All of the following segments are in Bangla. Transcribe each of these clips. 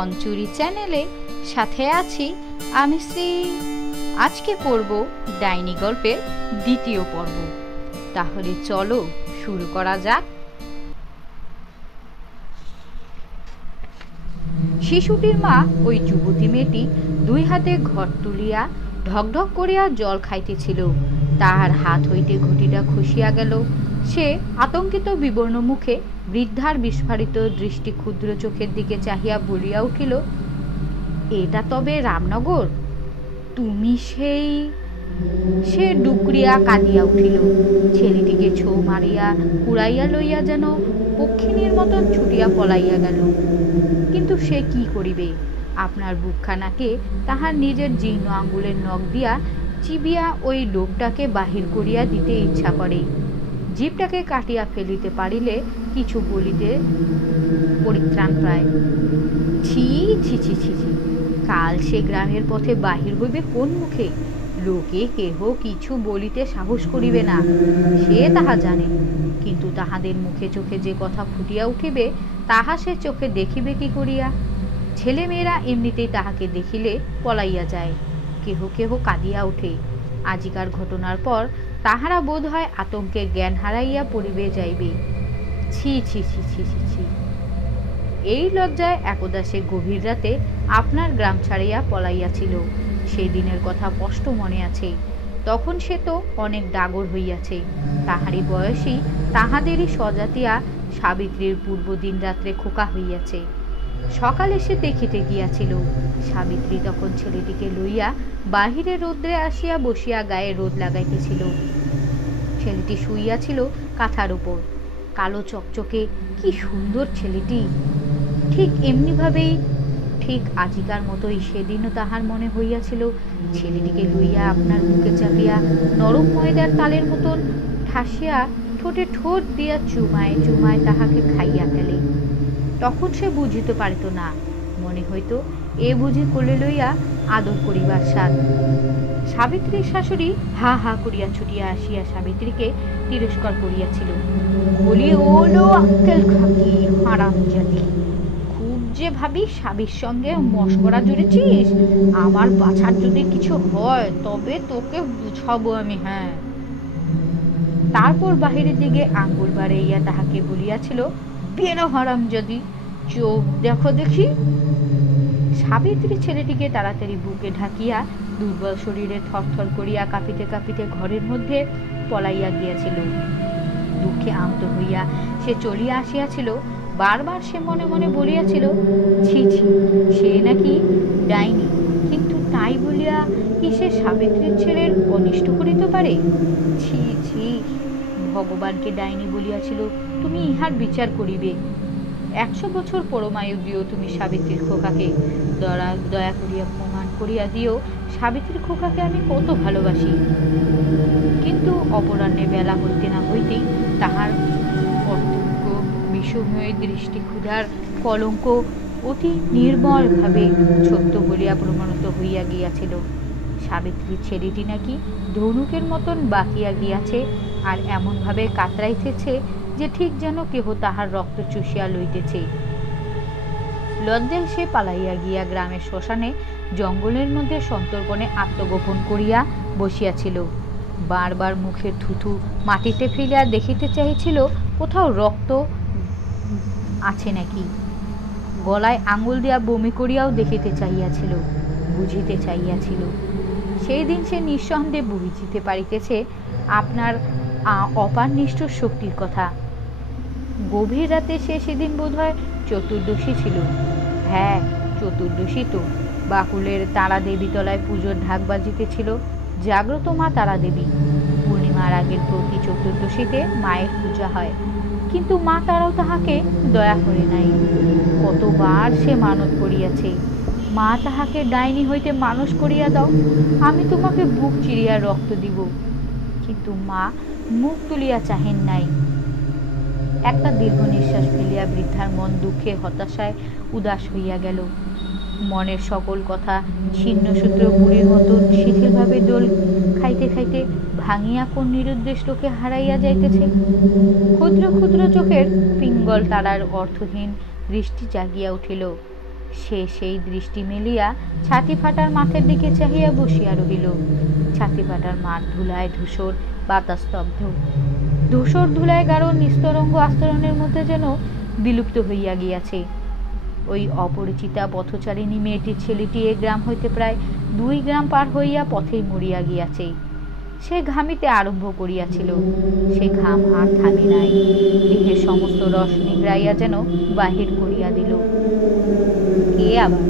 অঞ্চুরি চ্যানেলে সাথে আছি আমি শ্রী। আজকে পড়ব ডাইনি গল্পের দ্বিতীয় পর্ব। তাহলে চলো শুরু করা যাক। শিশুটির মা ওই যুবতী মেয়েটি দুই হাতে ঘর তুলিয়া ঢকঢক করিয়া জল খাইতেছিল। তাহার হাত হইতে ঘটিটা খসিয়া গেল। সে আতঙ্কিত বিবর্ণ মুখে বৃদ্ধার বিস্ফারিত দৃষ্টি ক্ষুদ্র চোখের দিকে চাহিয়া বলিয়া উঠিল, এটা তবে রামনগর? তুমি সেই? সে ডুকরিয়া কাঁদিয়া উঠিল। ছেলেটিকে ছৌ মারিয়া কুড়াইয়া লইয়া যেন পক্ষিণীর মতন ছুটিয়া পলাইয়া গেল। কিন্তু সে কি করিবে? আপনার বুকখানাকে তাহার নিজের জীর্ণ আঙ্গুলের নখ দিয়া চিবিয়া ওই লোকটাকে বাহির করিয়া দিতে ইচ্ছা করে। জীবটাকে কাটিয়া ফেলিতে পারিলে কিছু বলিতে পরিত্রাণ পায়। ছি ছি ছি ছি ছি, কাল সে গ্রামের পথে বাহির হইবে কোন মুখে? লোকে কেহ কিছু বলিতে সাহস করিবে না, সে তাহা জানে। কিন্তু তাহাদের মুখে চোখে যে কথা ফুটিয়া উঠিবে তাহা সে চোখে দেখিবে কি করিয়া? ছেলে মেয়েরা এমনিতেই তাহাকে দেখিলে পলাইয়া যায়। কেহ কেহ কাঁদিয়া ওঠে। আজিকার ঘটনার পর তাহারা বোধ হয় আতঙ্কে জ্ঞান হারাইয়া পড়িবে যাইবে। ছি ছি ছি ছি ছি ছি। এই লজ্জায় একদা সে গভীর রাতে আপনার গ্রাম ছাড়িয়া পলাইয়াছিল। সেই দিনের কথা স্পষ্ট মনে আছে। তখন সে তো অনেক ডাগর হইয়াছে। তাহারই বয়সী তাহাদেরই স্বজাতিয়া সাবিত্রীর পূর্ব দিন রাত্রে খোকা হইয়াছে। সকালে সে দেখিতে গিয়াছিল। সাবিত্রী তখন ছেলেটিকে লইয়া বাহিরে রোদ্রে আসিয়া বসিয়া গায়ে রোদ লাগাইতেছিল। ছেলেটি শুইয়াছিল কাঁথার উপর। কালো চকচকে কি সুন্দর ছেলেটি! ঠিক এমনিভাবেই, ঠিক আজিকার মতোই সেদিনও তাহার মনে হইয়াছিল ছেলেটিকে লইয়া আপনার বুকে চাপিয়া নরম ময়দার তালের মতন ঠাসিয়া ঠোঁটে ঠোঁট দিয়া চুমায় চুমায় তাহাকে খাইয়া ফেলে। তখন সে বুঝিতে পারিত না, মনে হইত এ বুঝি কোলে লইয়া আদর করিবার স্বাদ। সাবিত্রীর শাশুড়ি হা হা করিয়া ছুটিয়া আসিয়া সাবিত্রীকে তিরস্কার করিয়াছিল। বলি, ওলো আক্কেল খাকি হারামজাদি, খুব যে ভাবি স্বামীর সঙ্গে মশকরা জুড়েছিস। আমার বাছার যদি কিছু হয় তবে তোকে বুঝাবো আমি। হ্যাঁ। তারপর বাহিরের দিকে আঙ্গুল বাড়াইয়া তাহাকে বলিয়াছিল, বেরো হারামজাদি, চোখ দেখো দেখি। সাবিত্রী ছেলেটিকে তাড়াতাড়ি বুকে ঢাকিয়া দুর্বল শরীরে থরথর করিয়া কাঁপিতে কাঁপিতে ঘরের মধ্যে পলাইয়া গিয়াছিল। দুঃখে আহত হইয়া সে চলিয়া আসিয়াছিল। বারবার সে মনে মনে বলিয়াছিল, ছি ছি, সে নাকি ডাইনি। কিন্তু তাই বলিয়া কি সে সাবিত্রীর ছেলের অনিষ্ট করিতে পারে? ছি ছি, ভগবানকে ডাইনি বলিয়াছিল, তুমি ইহার বিচার করিবে। 100 বছর পরমায়ু দিও তুমি সাবিত্রীর খোকাকে। দয়া করিয়া প্রমাণ করিয়া দিও সাবিত্রীর খোকাকে আমি কত ভালোবাসি। কিন্তু অপরাহ্নে বেলা হইতে না হইতেই তাহার অর্থজ্ঞ বিষময় দৃষ্টি ক্ষুধার কলঙ্ক অতি নির্মলভাবে সত্য বলিয়া প্রমাণিত হইয়া গিয়াছিল। সাবিত্রীর ছেলেটি নাকি ধনুকের মতন বাকিয়া গিয়াছে, আর এমনভাবে কাতরাইতেছে যে ঠিক যেন কেহ তাহার রক্ত চুষিয়া লইতেছে। লজ্জায় সে পালাইয়া গিয়া গ্রামের শ্মশানে জঙ্গলের মধ্যে সন্তর্পণে আত্মগোপন করিয়া বসিয়াছিল। বারবার মুখের থুথু মাটিতে ফেলিয়া দেখিতে চাইছিল কোথাও রক্ত আছে নাকি। গলায় আঙুল দিয়া বমি করিয়াও দেখিতে চাইয়াছিল, বুঝিতে চাইয়াছিল। সেই দিন সে নিঃসন্দেহে বুঝিতে পারিতেছে আপনার অপার নিষ্ঠুর শক্তির কথা। গভীর রাতে সে সেদিন বোধহয় চতুর্দশী ছিল। হ্যাঁ, চতুর্দশী তো। বাকুলের তারা দেবী তলায় পুজোর ঢাক বাজিতেছিল। জাগ্রত মা তারা দেবী। পূর্ণিমার আগের প্রতি চতুর্দশীতে মায়ের পূজা হয়, কিন্তু মা তারাও তাহাকে দয়া করে নাই। কতবার সে মানত করিয়াছে, মা তাহাকে ডাইনি হইতে মানুষ করিয়া দাও, আমি তোমাকে বুক চিরিয়া রক্ত দিব। কিন্তু মা মুখ তুলিয়া চাহেন নাই। একটা দীর্ঘ নিঃশ্বাস ফেলিয়া বৃদ্ধার মন দুঃখে হতাশায় উদাস হইয়া গেল। মনের সকল কথা ছিন্ন সূত্র বুড়ির মতন শিথিলভাবে দোল খাইতে খাইতে ভাঙিয়া কোন নিরুদ্দেশ লোকে হারাইয়া যাইতেছে। ক্ষুদ্র ক্ষুদ্র চোখের পিঙ্গল তারার অর্থহীন দৃষ্টি জাগিয়া উঠিল। সে সেই দৃষ্টি মেলিয়া ছাতি ফাটার মাঠের দিকে চাহিয়া বসিয়া রহিল। ছাতি ফাটার মাঠ ধুলায় ধূসর, বাতাস্তব্ধ। ধূসর ধুলায় গাঢ় নিস্তরঙ্গ আস্তরণের মধ্যে যেন বিলুপ্ত হইয়া গিয়াছে। ওই অপরিচিতা পথচারিণী মেয়েটির ছেলেটি এ গ্রাম হইতে প্রায় 2 গ্রাম পার হইয়া পথেই মরিয়া গিয়াছে। সে ঘামিতে আরম্ভ করিয়াছিল, সে ঘাম আর থামে নাই, দেহের সমস্ত রস নিগড়াইয়া যেন বাহির করিয়া দিল। কে আবার?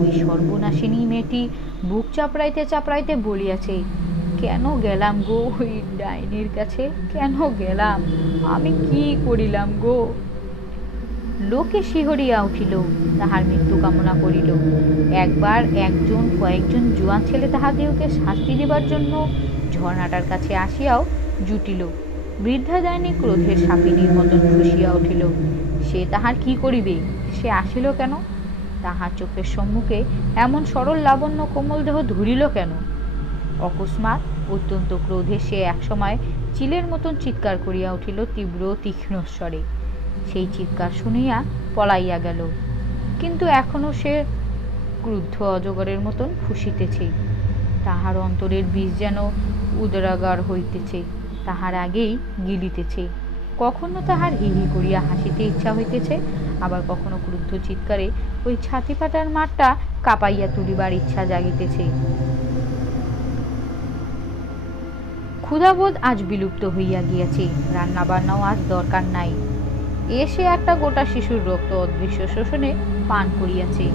ওই সর্বনাশিনী মেয়েটি বুক চাপড়াইতে চাপড়াইতে বলিয়াছে, কেন গেলাম গো ওই ডাইনির কাছে, কেন গেলাম, আমি কি করিলাম গো। লোকে শিহরিয়া উঠিল, তাহার মৃত্যু কামনা করিল। একবার কয়েকজন জোয়ান ছেলে তাহাদিওকে শাস্তি দেবার জন্য ঝর্ণাটার কাছে আসিয়াও জুটিল। বৃদ্ধা ডাইনি ক্রোধের সাপিনীর মতন ফুঁসিয়া উঠিল। সে তাহার কি করিবে? সে আসিল কেন? তাহার চোখের সম্মুখে এমন সরল লাবণ্য কোমল দেহ ধরিল কেন? অকস্মাৎ অত্যন্ত ক্রোধে সে একসময় চিলের মতন চিৎকার করিয়া উঠিল তীব্র তীক্ষ্ণ স্বরে। সেই চিৎকার শুনিয়া পলাইয়া গেল, কিন্তু এখনো সে ক্রুদ্ধ অজগরের মতন ফুঁসিতেছে। তাহার অন্তরের বীজ যেন উদরাগার হইতেছে, তাহার আগেই গিলিতেছে। কখনো তাহার হি হি করিয়া হাসিতে ইচ্ছা হইতেছে, আবার কখনো ক্রুদ্ধ চিৎকারে ওই ছাতি ফাটার মাঠটা কাঁপাইয়া তুলিবার ইচ্ছা জাগিতেছে। ক্ষুধাবোধ আজ বিলুপ্ত হইয়া গিয়াছে, রান্না বান্নাও আজ দরকার নাই। এসে একটা গোটা শিশুর রক্ত অদৃশ্য শোষণে পান করিয়াছে।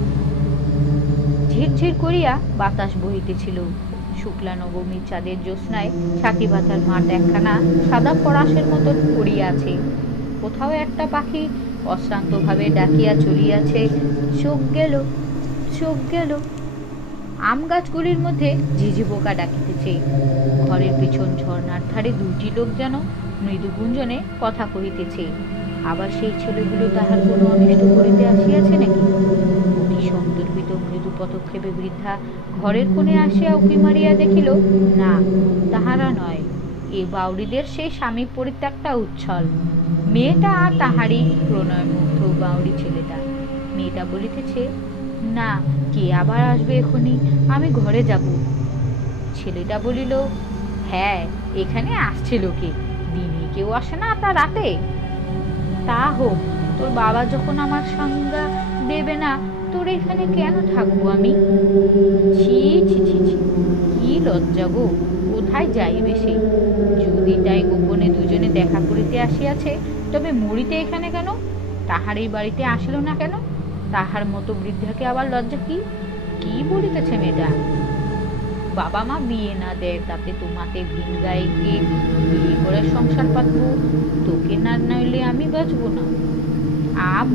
ঝিরঝির করিয়া বাতাস বহিতেছিল। শুক্লা নবমীর চাঁদের জ্যোৎস্নায় ছাতি ফাটার মাঠ একখানা সাদা ফরাসের মতন পড়িয়া আছে। কোথাও একটা পাখি অশ্রান্ত ভাবে ডাকিয়া চলিয়াছে, চোখ গেল, চোখ গেল। আম গাছগুলির মধ্যে ঝিঝি পোকা ডাকিতেছে। ঘরের পিছন ঝর্ণার ধারে 2টি লোক যেন মৃদু গুঞ্জনে কথা কহিতেছে। আবার সেই ছেলেগুলো তাহার কোনো অনিষ্ট করিতে আসিয়াছে নাকি? অতি সন্দর্ভিত মৃদু পদক্ষেপে বৃদ্ধা ঘরের কোণে আসিয়া উঁকি মারিয়া দেখিল, না, তাহারা নয়, এ বাউরিদের সেই স্বামী পরিত্যাগটা উচ্ছল। মেয়েটা আর তাহারই প্রণয়মুগ্ধ বাউরি ছেলেটা। মেয়েটা বলিতেছে, না, কে আবার আসবে এখনই, আমি ঘরে যাব। ছেলেটা বলিল, হ্যাঁ, এখানে আসছে লোকে, দিনে কেউ আসে না, তা রাতে। তা হোক, তোর বাবা যখন আমার সংজ্ঞা দেবে না, তোর এখানে কেন থাকবো আমি? ছি ছি ছি ছি, কি লজ্জা গো, কোথায় যাইবে সে? যদি তাই গোপনে দুজনে দেখা করিতে আসিয়াছে, তবে মরিতে এখানে কেন? তাহার এই বাড়িতে আসিল না কেন? তাহার মতো বৃদ্ধাকে আবার লজ্জা কি? কি বলিতেছে মেয়েটা? বাবা মা বিয়ে না দেয় তাতে তোমাতে ভিন গায়ে গিয়ে বিয়ে করে সংসার পাতবো, তোকে না নইলে আমি বাঁচবো না।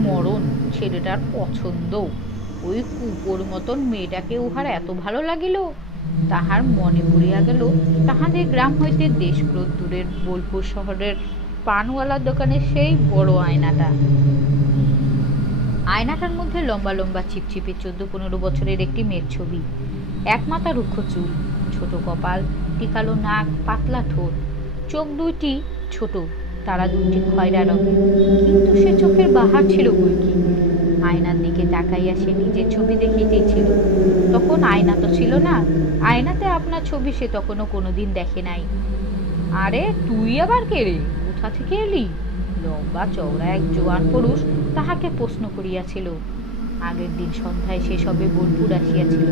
মরণ, ছেলেটার পছন্দ। ওই কুপোর মতন মেয়েটাকে উহার এত ভালো লাগিল। তাহার মনে পড়িয়া গেল তাহাদের গ্রাম হইতে দেশক্রোধ দূরের বোলপুর শহরের পানওয়ালার দোকানে সেই বড় আয়নাটা। আয়নাটার মধ্যে লম্বা লম্বা চিপচিপে 14-15 বছরের একটি মেয়ের ছবি। এক মাথা রুক্ষ চুল, ছোট কপাল, টিকালো নাক, পাতলা ঠোঁট, চোখ 2টি ছোট, তারা 2টি খয়রা রঙের, কিন্তু সে চোখের বাহার ছিল বৈকি। আয়নার দিকে তাকাইয়া সে নিজের ছবি দেখিতেছিল। তখন আয়না তো ছিল না, আয়নাতে আপনার ছবি সে তখনও কোনোদিন দেখে নাই। আরে তুই আবার কে রে, কোথা থেকে এলি? লম্বা চওড়া এক জোয়ান পুরুষ তাহাকে প্রশ্ন করিয়াছিল। আগের দিন সন্ধ্যায় সে সবে বোলপুর আসিয়াছিল।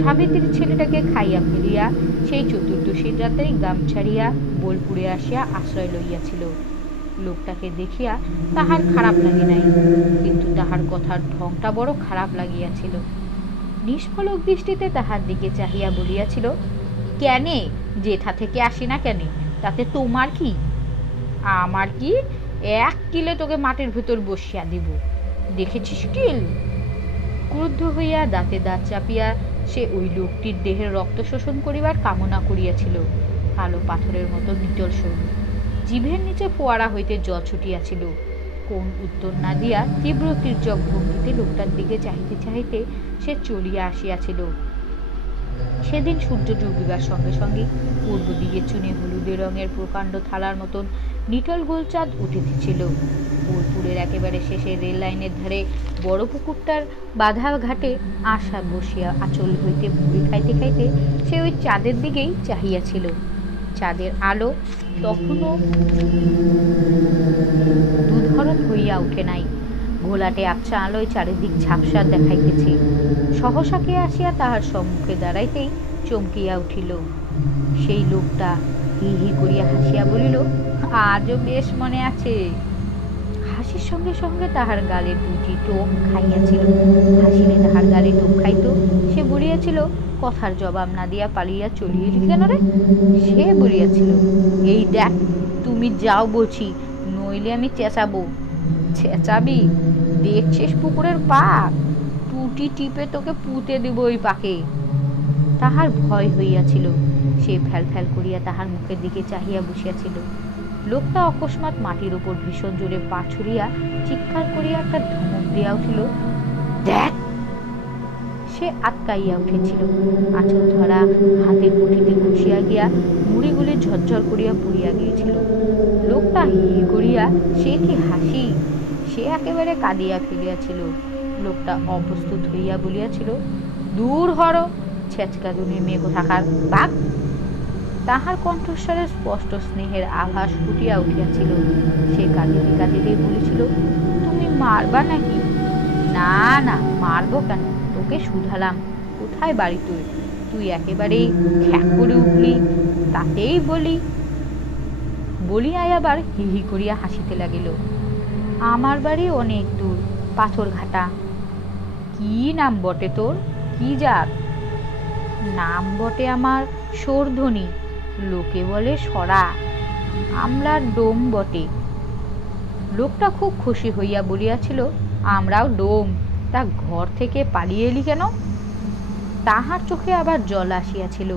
সাবিত্রীর ছেলেটাকে খাইয়া ফেলিয়া সেই চতুর্দশীর রাতেই গ্রাম ছাড়িয়া বোলপুরে আসিয়া আশ্রয় লইয়াছিল। লোকটাকে দেখিয়া তাহার খারাপ লাগে নাই, কিন্তু তাহার কথার ঢংটা বড় খারাপ লাগিয়াছিল। নিষ্ফলক দৃষ্টিতে তাহার দিকে চাহিয়া বলিয়াছিল, কেনে, জেঠা থেকে আসি না কেনে, তাতে তোমার কি? আমার কি? 1 কিলে তোকে মাটির ভেতর বসিয়া দিব, দেখেছিস কিল? ক্রুদ্ধ হইয়া দাঁতে দাঁত চাপিয়া সে ওই লোকটির দেহের রক্ত শোষণ করিবার কামনা করিয়াছিল। কালো পাথরের মতো নিটল শরীর, জিভের নিচে ফোয়ারা হইতে জল ছুটিয়াছিল। কোন উত্তর না দিয়া তীব্র তীর্যক ভঙ্গিতে লোকটার দিকে চাহিতে চাহিতে সে চলিয়া আসিয়াছিল। সেদিন সূর্য ডুবিবার সঙ্গে সঙ্গে পূর্ব দিকে চুনে হলুদে রঙের প্রকাণ্ড থালার মতন নিটল গোলচাঁদ উঠিতেছিল। বোলপুর পুকুরের একেবারে শেষে রেল লাইনের ধারে বড় পুকুরটার বাঁধা ঘাটে আশা বসিয়া আঁচল হইতে মুড়ি খাইতে খাইতে সে ওই চাঁদের দিকেই চাহিয়াছিল। চাঁদের আলো তখনও দুধরণ হইয়া উঠে নাই, ঘোলাটে আবছা আলোয় চারিদিক ঝাপসা দেখাইতেছে। সহসা কে আসিয়া তাহার সম্মুখে দাঁড়াইতেই চমকিয়া উঠিল। সেই লোকটা হি হি করিয়া হাসিয়া বলিল, আজও বেশ মনে আছে। হাসির সঙ্গে সঙ্গে তাহার গালে দুইটি টোপ খাইয়াছিল। হাসিলে তাহার গালে টোপ খাইত। সে বলিয়াছিল, কথার জবাব না দিয়া পালিয়া চলিয়েলি কেন রে? সে বলিয়াছিল, এই দেখ, তুমি যাও বলছি, নইলে আমি চেঁচাবো। চেঁচাবি? দেখছিস পুকুরের পাক, টুটি টিপে তোকে পুঁতে দেব ওই পাকে। তাহার ভয় হইয়াছিল। সে ফ্যাল ফ্যাল করিয়া তাহার মুখের দিকে চাহিয়া বসিয়াছিল। লোকটা অকস্মাৎ মাটির উপর ভীষণ জোরে পা ছুড়িয়া চিৎকার করিয়া একটা ধমক দিয়া উঠিল, দেখ! সে আটকাইয়া উঠেছিল। আঁচল ধরা হাতের মুঠিতে ঘুষিয়া গিয়া মুড়িগুলি ঝরঝর করিয়া পড়িয়া গিয়েছিল। লোকটা হি হি করিয়া, সে কি হাসি! সে একেবারে কাঁদিয়া ফেলিয়াছিল। লোকটা অপ্রস্তুত হইয়া বলিয়াছিল, দূর হর, ছেচকাদুনির মেয়ে কোথাকার, বাঘ! তাহার কণ্ঠস্বরে স্পষ্ট স্নেহের আভাস ফুটিয়া উঠিয়াছিল। সে কাঁদিতে কাঁদিতে বলেছিল, তুমি মারবা নাকি? না না, মারবো কেন, তোকে শুধালাম। কোথায় বাড়ি তুই? তুই একেবারেই খ্যাক করে উঠলি, তাতেই বলিয়াই আবার হি হি করিয়া হাসিতে লাগিল। আমার বাড়ি অনেক দূর, পাথরঘাটা। কি নাম বটে তোর? কি জাত? নাম বটে আমার সর্ধনী, লোকে বলে সরা। আমরার ডোম বটে। লোকটা খুব খুশি হইয়া বলিয়াছিল, আমরাও ডোম। তা ঘর থেকে পালিয়ে এলি কেন? তাহার চোখে আবার জল আসিয়াছিল।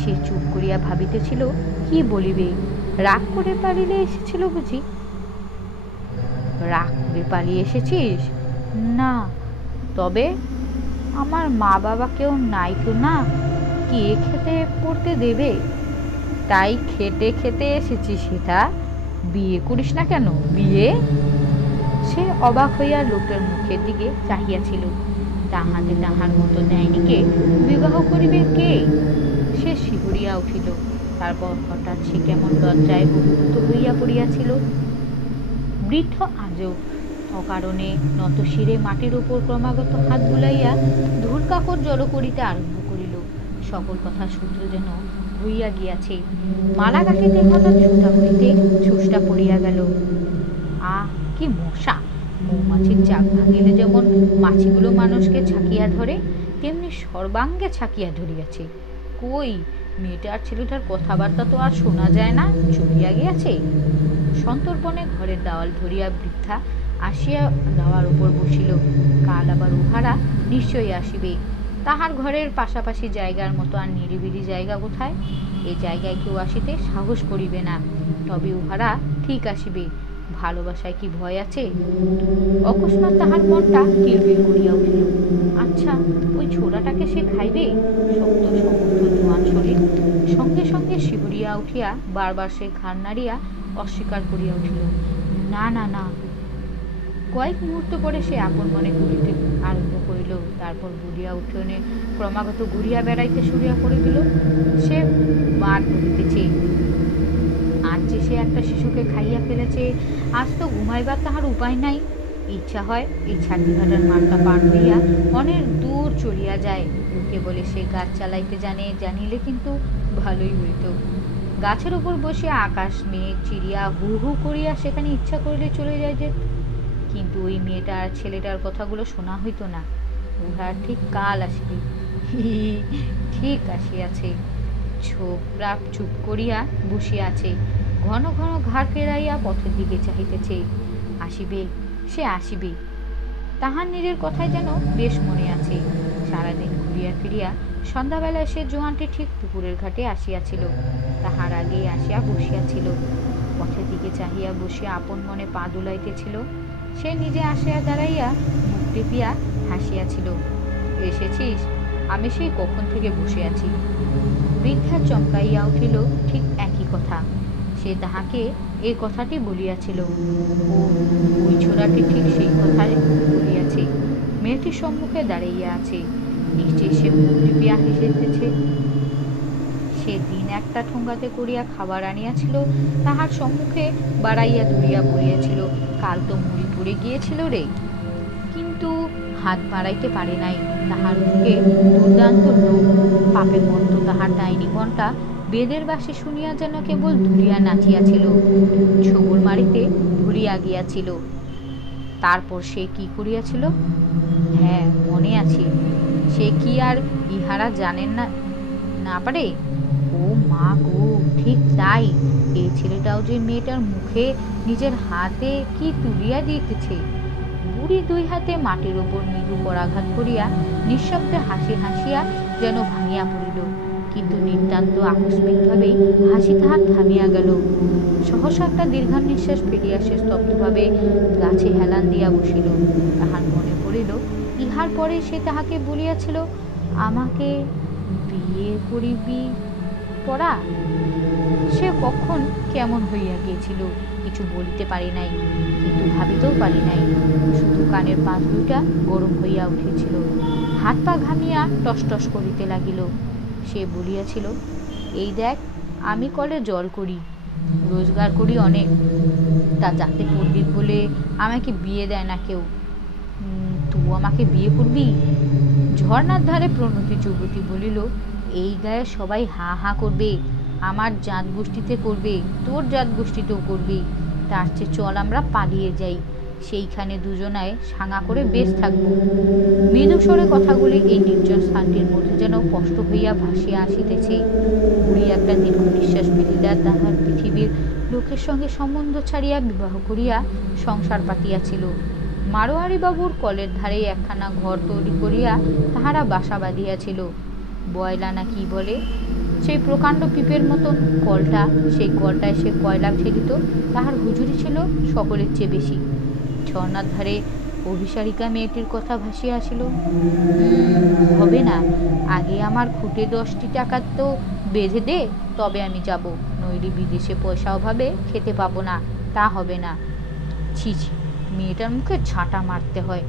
সে চুপ করিয়া ভাবিতেছিল, কি বলিবে। রাগ করে পালিয়ে এসেছিল বুঝি? রাগ করে পালিয়ে এসেছিস? না। তবে? আমার মা বাবা কেউ নাই তো না, কে খেতে পড়তে দেবে? তাই খেতে খেতে এসেছি। সেটা বিয়ে করিস না কেন? বিয়ে? সে অবাক হইয়া লোকের মুখের দিকে চাহিয়াছিল। তাহাতে তাহার মতো ডাইনিকে বিবাহ করিবে কে? সে শিহরিয়া উঠিল। তারপর হঠাৎ সে কেমন লজ্জায় অভিভূত হইয়া পড়িয়াছিল। বৃদ্ধ আজও অকারণে নত শিরে মাটির উপর ক্রমাগত হাত বুলাইয়া ধূল কাকড় জড়ো করিতে আরম্ভ করিল। সকল কথা সূত্র যেন হইয়া গিয়াছে। মালা গাঁথিতে হঠাৎ ছুটা হইতে ছুসটা পড়িয়া গেল। আহ, কি মশা! মৌমাছির চাক ভাঙিলে যেমন মাছিগুলো মানুষকে ছাকিয়া ধরে, তেমনি সর্বাঙ্গে ছাকিয়া ধরিয়াছে। কই, মেয়েটার ছেলেটার কথাবার্তা তো আর শোনা যায় না, চলিয়া গিয়াছে। সন্তর্পণে ঘরের দেওয়াল ধরিয়া বৃদ্ধা আসিয়া দাওয়ার উপর বসিল। কাল আবার উহারা নিশ্চয়ই আসিবে। তাহার ঘরের পাশাপাশি জায়গার মতো আর নিরিবিলি জায়গা কোথায়? এই জায়গায় কেউ আসিতে সাহস করিবে না। তবে উহারা ঠিক আসিবে। ভালোবাসায় কি ভয় আছে? অকস্মাৎ তাহার মনটা কিলবিল করিয়া উঠিল। আচ্ছা, ওই ছোড়াটাকে সে খাইবে? শক্ত সমর্থ জোয়ান শরীর। সঙ্গে সঙ্গে শিহরিয়া উঠিয়া বারবার সে ঘাড় নাড়িয়া অস্বীকার করিয়া উঠিল, না না না। কয়েক মুহূর্ত পরে সে আপন মনে ঘুরিতে আরম্ভ করিল। তারপর বুড়িয়া উঠোনে ক্রমাগত ঘুরিয়া বেড়াইতে শুরিয়া করে দিল। সে মার ধরিতেছে। আজ যে সে একটা শিশুকে খাইয়া ফেলেছে, আজ তো ঘুমাইবার তাহার উপায় নাই। ইচ্ছা হয় এই ছাতিঘাটার মাঠটা পার হইয়া অনেক দূর চলিয়া যায়। লোকে বলে সে গাছ চালাইতে জানে, জানিলে কিন্তু ভালোই হইত। গাছের উপর বসিয়া আকাশ মেঘ চিড়িয়া হু হু করিয়া সেখানে ইচ্ছা করিলে চলে যাইতে। কিন্তু ওই মেয়েটার ছেলেটার কথাগুলো শোনা হইত না। উহার ঠিক কাল আসিবে, ঠিক আসিয়াছে। ছোকরা চুপ করিয়া বসিয়া আছে, ঘন ঘন ঘাড় ফেরাইয়া পথের দিকে চাহিতেছে। আসিবে, সে আসিবে। তাহার নিজের কথাই যেন বেশ মনে আছে। সারাদিন ঘুরিয়া ফিরিয়া সন্ধ্যাবেলায় সে জোয়ানটি ঠিক পুকুরের ঘাটে আসিয়াছিল। তাহার আগেই আসিয়া বসিয়াছিল। পথের দিকে চাহিয়া বসিয়া আপন মনে পা দুলাইতেছিল। সে নিজে আসিয়া দাঁড়াইয়া মুখ টিপিয়া হাসিয়াছিল। এসেছিস? আমি সেই কখন থেকে বসে আছি। বৃদ্ধা চমকাইয়া উঠিল, ঠিক একই কথা। সে তাহাকে এই কথাটি বলিয়াছিল। ও ওই ছোড়াটি ঠিক সেই কথাই বলিয়াছে। মেয়েটির সম্মুখে দাঁড়াইয়া আছে, নিশ্চয়ই সে মুখ টিপিয়া হেসিতেছে। সে দিন একটা ঠোঙ্গাতে করিয়া খাবার আনিয়াছিল, তাহার সম্মুখে বাড়াইয়া ধরিয়া বলিয়াছিল, কাল তো মুড়ি পড়ে গিয়েছিল রে। কিন্তু হাত বাড়াইতে পারে নাই। তাহার মুখে দুর্দান্ত লোভ, পাপের মতো তাহার ডাইনি কণ্ঠা বেদের বাসে শুনিয়া যেন কেবল ধুলিয়া নাচিয়াছিল, ছবল মারিতে ভুলিয়া গিয়াছিল। তারপর সে কি করিয়াছিল? হ্যাঁ, মনে আছে। সে কি আর ইহারা জানেন না না পারে? ও মা গো, ঠিক তাই। এই ছেলেটাও যে মেয়েটার মুখে নিজের হাতে কি তুলিয়া দিতেছে। বুড়ি দুই হাতে মাটির ওপর মৃদু করাঘাত করিয়া নিঃশব্দে হাসি হাসিয়া যেন ভাঙিয়া পড়িল, কিন্তু নিতান্ত আকস্মিকভাবেই হাসি তাহার থামিয়া গেল। সহসা একটা দীর্ঘ নিঃশ্বাস ফেলিয়া সে স্তব্ধভাবে গাছে হেলান দিয়া বসিল। তাহার মনে পড়িল, ইহার পরে সে তাহাকে বলিয়াছিল, আমাকে বিয়ে করিবি পড়া। সে কখন কেমন হইয়া গিয়েছিল কিছু বলিতে পারি নাই, কিন্তু ভাবিতেও পারি নাই। শুধু কানের পাশ দুইটা গরম হইয়া উঠিয়াছিল, হাত পা ঘামিয়া টসটস করিতে লাগিল। সে বলিয়াছিল, এই দেখ, আমি কলে জল করি, রোজগার করি অনেক, তা যাতে পণ্ডিত বলে আমাকে বিয়ে দেয় না কেউ। তুই আমাকে বিয়ে করবি? ঝর্ণার ধারে প্রণতি যুবতী বলিল, এই গায়ে সবাই হা হা করবে, আমার জাত গোষ্ঠীতে করবে, তোর জাত গোষ্ঠীতেও করবে। তার চেয়ে চল আমরা পালিয়ে যাই, সেইখানে দুজনায় সাঙা করে বেশ থাকবো। মৃদু স্বরে কথাগুলি এই নির্জন স্থানটির মধ্যে যেন স্পষ্ট হইয়া ভাসিয়া আসিতেছে। বুড়ি একটা দীর্ঘ নিঃশ্বাস ফেলিয়া তাহার পৃথিবীর লোকের সঙ্গে সম্বন্ধ ছাড়িয়া বিবাহ করিয়া সংসার পাতিয়াছিল। মারোয়ারি বাবুর কলের ধারে একখানা ঘর তৈরি করিয়া তাহারা বাসা বাঁধিয়াছিল। বয়লা না কি বলে, সেই প্রকাণ্ড পিপের মতন কলটা, সেই কলটায় সে কয়লা ফেলিত। তাহার হুজুরি ছিল সকলের চেয়ে বেশি। ঝর্ণার ধারে অভিসারিকা মেয়েটির কথা ভাসিয়া আসিল। হবে না, আগে আমার খুঁটে 10টি টাকা তো বেঁধে দে, তবে আমি যাব। নইলে বিদেশে পয়সা অভাবে খেতে পাবো না, তা হবে না। ছি ছি, মেয়েটার মুখে ঝাঁটা মারতে হয়।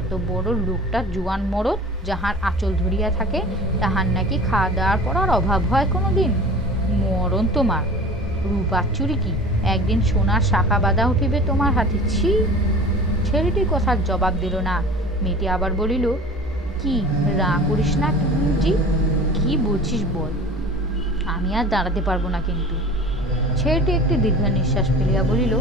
এত বড় লোকটা জোয়ান মরদ, যাহার আঁচল ধরিয়া থাকে, তাহার নাকি খাওয়া দাওয়ার পড়ার অভাব হয় কোনো দিন? মরণ তোমার! রূপার চুরি কি একদিন সোনার শাখা বাঁধা উঠিবে তোমার হাতে? ছি! ছেলেটি কথার জবাব দিল না। মেয়েটি আবার বলিল, কি রা করিস না জি, কি বলছিস বল, আমি আর দাঁড়াতে পারবো না কিন্তু। ছেলেটি একটি দীর্ঘ নিঃশ্বাস ফেলিয়া বলিল,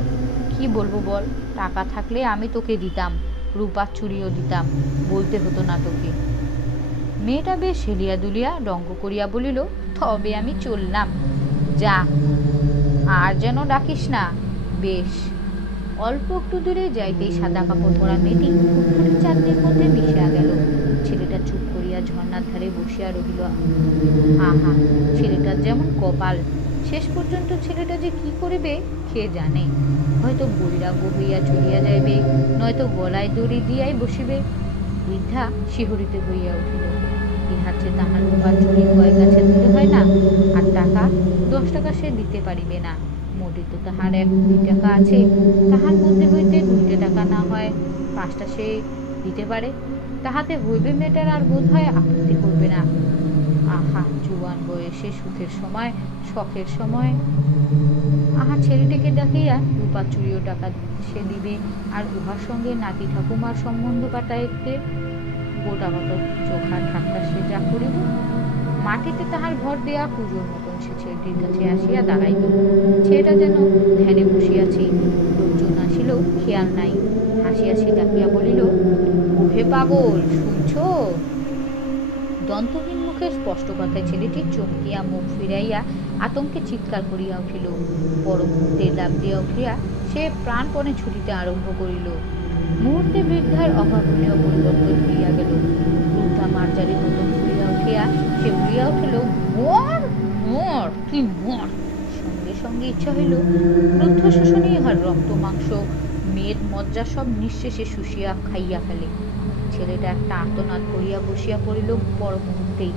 কি বলবো বল, টাকা থাকলে আমি তোকে দিতাম, রূপার চুরিও দিতাম, বলতে হতো না তোকে। মেয়েটা বেশ হেলিয়া দুলিয়া ডঙ্গ করিয়া বলিল, তবে আমি চললাম, যা, আর যেন ডাকিস না। বেশ। অল্প একটু দূরে যাইতেই সাদা কাপড় পরা মেয়েটি ফুটফুটে চাঁদনির মধ্যে মিশিয়া গেল। ছেলেটা চুপ করিয়া ঝর্ণার ধারে বসিয়া রহিল। আহা, ছেলেটার যেমন কপাল! শেষ পর্যন্ত ছেলেটা যে কি করিবে কে জানে। হয়তো বৈরাগ্য হইয়া চলিয়া যাইবে, নয়তো গলায় দড়ি দিয়াই বসিবে। বৃদ্ধা শিহরিত হইয়া উঠিল। ইহার চেয়ে তাহার রূপার চুরি কয়েক গাছে দিতে হয় না, আর টাকা 10 টাকা সে দিতে পারিবে না। মোটে তো তাহার 1-2 টাকা আছে, তাহার মধ্যে হইতে 2 টাকা না হয় 5টা সে দিতে পারে, তাহাতে হইবে মেয়েটার আর বোধ হয় আপত্তি করবে না। আহা, জুয়ান বয়সে সুখের সময়, শখের সময়। আহা, ছেলেটিকে ডাকিয়া রূপার চুরিও টাকা সে দিবে, আর উহার সঙ্গে নাতি ঠাকুমার সম্বন্ধ কাটাইতে গোটা কত চোখা ঠাট্টা সে যা করিব। মাটিতে তাহার ভর দেয়া পুজোর মতন সে ছেলেটির কাছে আসিয়া দাঁড়াইল। ছেলেটা যেন ধ্যানে বসিয়াছে, লোকজন আসিল খেয়াল নাই। হাসিয়া সে ডাকিয়া বলিল, ওহে পাগল, শুনছ? দন্তহীন মুখে স্পষ্ট কথায় ছেলেটি চমকিয়া মুখ ফিরাইয়া আতঙ্কে চিৎকার করিয়া উঠিল। পর মুহূর্তে লাফ দিয়া উঠিয়া সে প্রাণপণে ছুটিতে আরম্ভ করিল। মুহূর্তে বৃদ্ধার অভাবনীয় পরিবর্তন হইয়া গেল। বৃদ্ধা মার্জারির মতন ফুলিয়া উঠিয়া সে উড়িয়া উঠিল, মর মর, তুই মর। সঙ্গে সঙ্গে ইচ্ছা হইল ক্রুদ্ধ শোষণে ইহার রক্ত মাংস মেদ মজ্জা সব নিঃশেষে শুষিয়া খাইয়া ফেলে। ছেলেটা একটা আর্তনাদ করিয়া বসিয়া পড়িল। পর মুহূর্তেই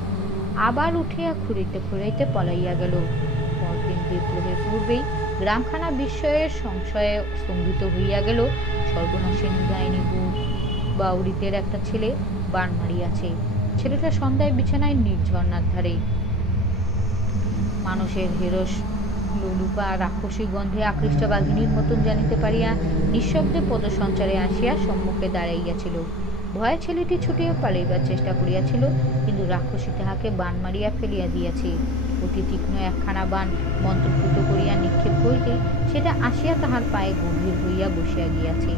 আবার উঠিয়া খুঁড়িতে খুঁড়াইতে পলাইয়া গেল। পরদিন বিদ্রোহের পূর্বেই গ্রামখানা বিস্ময়ে সংশয়ে স্তম্ভিত হইয়া গেল। সর্বনাশে নিদায়িনী বাউরিতের একটা ছেলে বান মারিয়াছে। ছেলেটা সন্ধ্যায় বিছানায় নির্ঝর্ণার ধারে। মানুষের হেরস লোলুপা রাক্ষসী গন্ধে আকৃষ্ট বাঘিনীর মতন জানিতে পারিয়া নিঃশব্দে পদসঞ্চারে আসিয়া সম্মুখে দাঁড়াইয়াছিল। ভয়ে ছেলেটি ছুটিয়া পালাইবার চেষ্টা করিয়াছিল, কিন্তু রাক্ষসী তাহাকে বান মারিয়া ফেলিয়া দিয়াছে। অতি তীক্ষ্ণ একখানা বান মন্ত্রপুত করিয়া নিক্ষেপ করিতে সেটা আসিয়া তাহার পায়ে গভীর হইয়া বসিয়া গিয়াছে।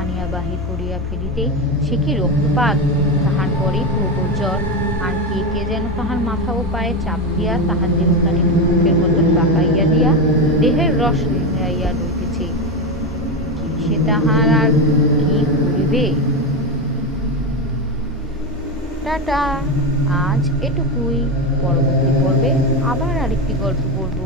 আনিয়া বাহির করিয়া ফেলিতে সে কি রক্তপাত! তাহার পরে প্রবল জ্বর, আর কে কে যেন তাহার মাথা ও পায়ে চাপ দিয়া তাহার দেহখানি ধনুকের মতন পাকাইয়া দিয়া দেহের রস নিংড়াইয়া লইতেছে। সে তাহার আর কি করিবে? টাটা, আজ এটুকুই। পরবর্তী পর্বে আবার আরেকটি গল্প পড়ব।